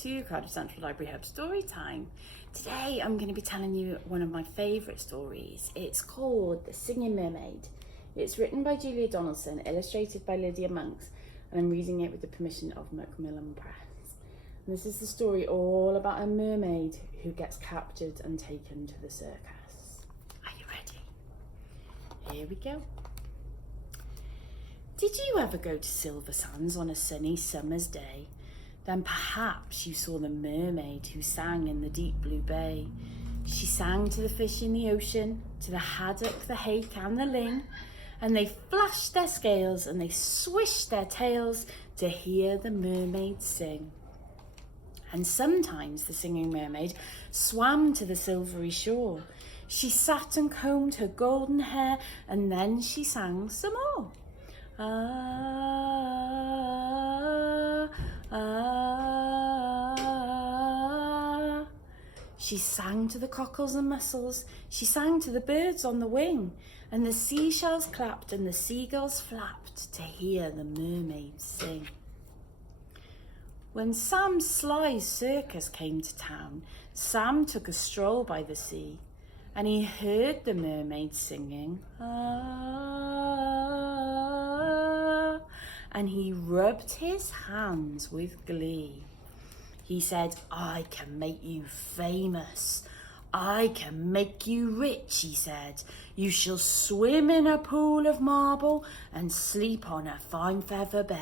to Cardiff Central Library Hub Storytime. Today I'm going to be telling you one of my favourite stories. It's called The Singing Mermaid. It's written by Julia Donaldson, illustrated by Lydia Monks, and I'm reading it with the permission of Macmillan Publishers. And this is the story all about a mermaid who gets captured and taken to the circus. Are you ready? Here we go. Did you ever go to Silversands on a sunny summer's day? Then perhaps you saw the mermaid who sang in the deep blue bay. She sang to the fish in the ocean, to the haddock, the hake and the ling, and they flashed their scales and they swished their tails to hear the mermaid sing. And sometimes the singing mermaid swam to the silvery shore. She sat and combed her golden hair, and then she sang some more. Ah, ah. She sang to the cockles and mussels, she sang to the birds on the wing, and the seashells clapped and the seagulls flapped to hear the mermaid sing. When Sam Sly's circus came to town, Sam took a stroll by the sea, and he heard the mermaid singing, ah, and he rubbed his hands with glee. He said, I can make you famous. I can make you rich, he said. You shall swim in a pool of marble and sleep on a fine feather bed.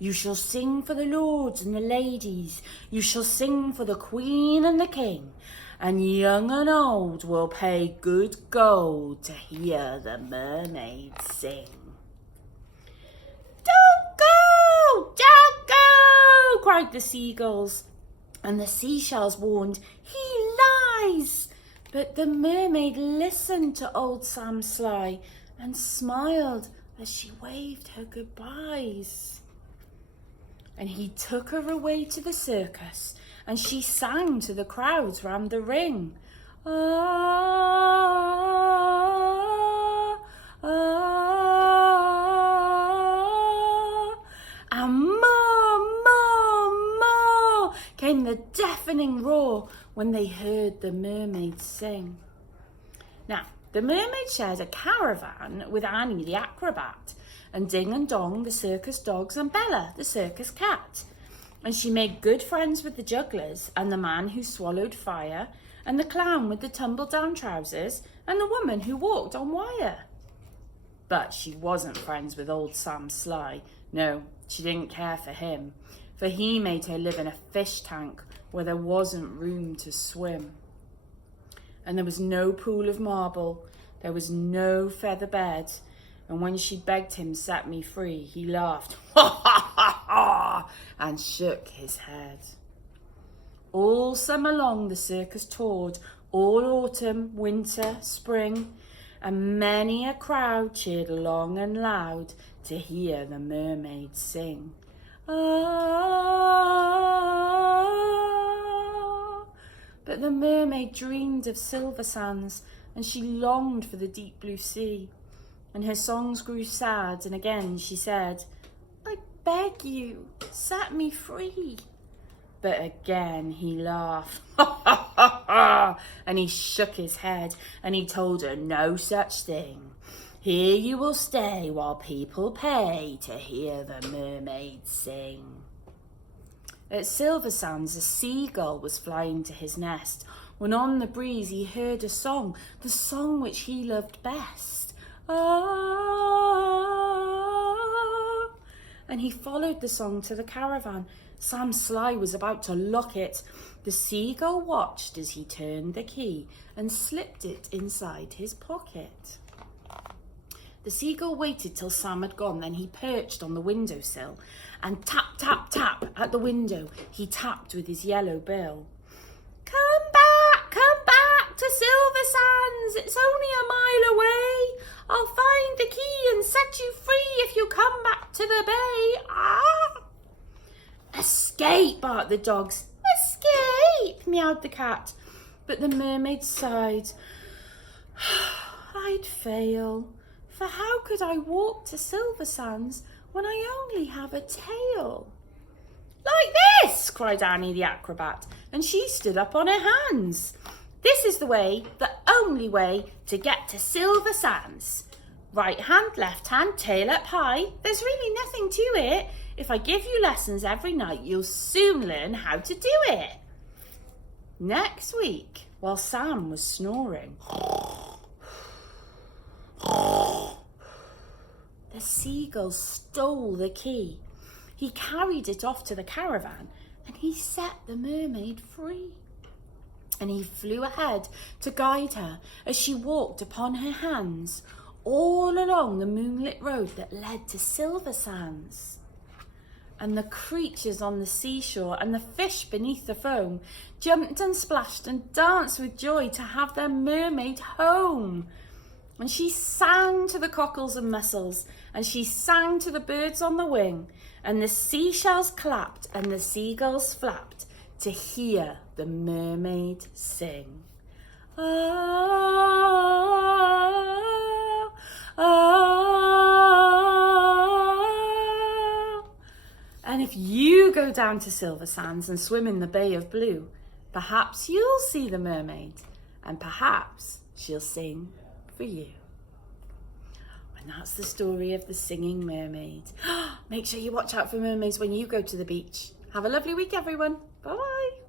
You shall sing for the lords and the ladies. You shall sing for the queen and the king. And young and old will pay good gold to hear the mermaid sing. Don't go! Don't go! Cried the seagulls. And the seashells warned, he lies! But the mermaid listened to old Sam Sly and smiled as she waved her goodbyes. And he took her away to the circus, and she sang to the crowds round the ring. Ah, ah, and more, more, more came the deafening roar when they heard the mermaid sing. Now, the mermaid shared a caravan with Annie the acrobat, and Ding and Dong the circus dogs, and Bella the circus cat. And she made good friends with the jugglers, and the man who swallowed fire, and the clown with the tumble-down trousers, and the woman who walked on wire. But she wasn't friends with old Sam Sly. No, she didn't care for him, for he made her live in a fish tank where there wasn't room to swim. And there was no pool of marble, there was no feather bed, and when she begged him set me free, he laughed, ha ha ha ha, and shook his head. All summer long the circus toured, all autumn, winter, spring, and many a crowd cheered long and loud to hear the mermaid sing. Ah, but the mermaid dreamed of Silversands, and she longed for the deep blue sea. And her songs grew sad, and again she said, I beg you, set me free. But again he laughed, ha ha ha ha, and he shook his head, and he told her no such thing. Here you will stay while people pay to hear the mermaid sing. At Silversands, a seagull was flying to his nest, when on the breeze he heard a song, the song which he loved best. Ah, and he followed the song to the caravan. Sam Sly was about to lock it. The seagull watched as he turned the key and slipped it inside his pocket. The seagull waited till Sam had gone, then he perched on the windowsill and tap, tap, tap at the window. He tapped with his yellow bill. Come back to Silversands, it's only a mile away. I'll find the key and set you free if you come back to the bay. Ah! Escape, barked the dogs. Escape, meowed the cat. But the mermaid sighed. I'd fail, for how could I walk to Silversands when I only have a tail? Like this, cried Annie the acrobat, and she stood up on her hands. This is the way, the only way, to get to Silversands. Right hand, left hand, tail up high. There's really nothing to it. If I give you lessons every night, you'll soon learn how to do it. Next week, while Sam was snoring, the seagull stole the key. He carried it off to the caravan and he set the mermaid free. And he flew ahead to guide her as she walked upon her hands all along the moonlit road that led to Silversands. And the creatures on the seashore and the fish beneath the foam jumped and splashed and danced with joy to have their mermaid home. And she sang to the cockles and mussels, and she sang to the birds on the wing, and the seashells clapped and the seagulls flapped to hear the mermaid sing. Ah, ah. And if you go down to Silversands and swim in the Bay of Blue, perhaps you'll see the mermaid, and perhaps she'll sing for you. And that's the story of the Singing Mermaid. Make sure you watch out for mermaids when you go to the beach. Have a lovely week, everyone. Bye.